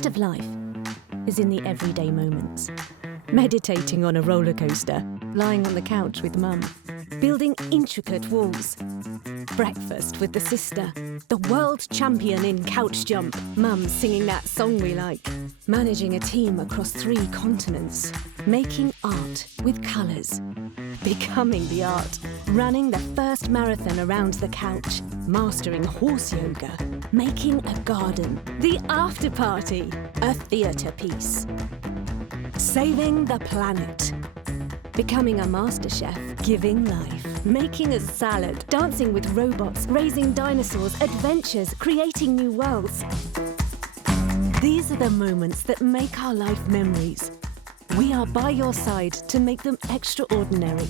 best of life is in the everyday moments. Meditating on a roller coaster, lying on the couch with mum, building intricate walls. Breakfast with the sister, the world champion in couch jump, mum singing that song we like. Managing a team across 3 continents, making art with colours. Becoming the art, running the first marathon around the couch, mastering horse yoga, making a garden, the after party, a theatre piece. Saving the planet. Becoming a master chef, giving life, making a salad, dancing with robots, raising dinosaurs, adventures, creating new worlds. These are the moments that make our life memories. We are by your side to make them extraordinary.